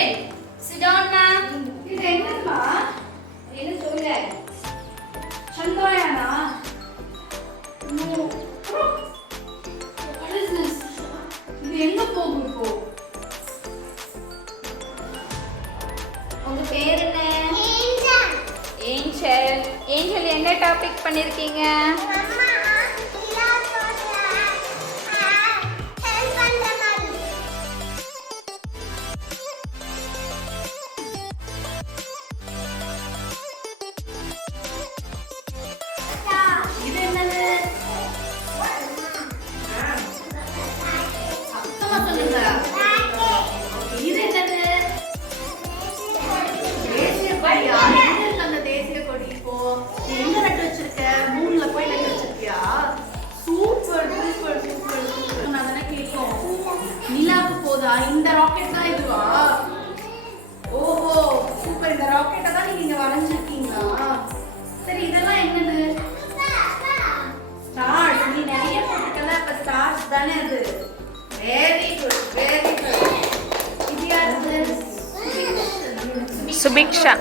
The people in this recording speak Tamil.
Student, sit down ma'am. இது என்னம்மா? என்ன சொல்லுங்க? Chandrayaan? No. What is this? இது எங்க போகும் இப்போ? உங்க பேர் என்ன? ஏஞ்சல். ஏஞ்சல் என்ன டாபிக் பண்ணிருக்கீங்க? இது என்னது? சத்தமா சொல்லுங்க. இது என்னது? தேசிய கொடியா? எங்க இருக்கு அந்த தேசிய கொடி இப்போ? நீ எங்க நட்டு வச்சிருக்க? மூணுல போய் நட்டு வச்சிருக்கியா? Super super super super. நான் தானே கேட்டோம். நிலாவுக்கு போதா? இந்த ராக்கெட் தான் இதுவா? ஓஹோ சூப்பர். இந்த ராக்கெட்டை தான் நீங்க இங்க வரைஞ்சிருக்கீங்களா? சரி இதெல்லாம் என்னது? ஸ்டார்ஸ். நீ நிறைய போட்டுக்கல, அப்ப ஸ்டார்ஸ் தானே அது. Very good very good. இது யாரு? சுபிக்ஷா.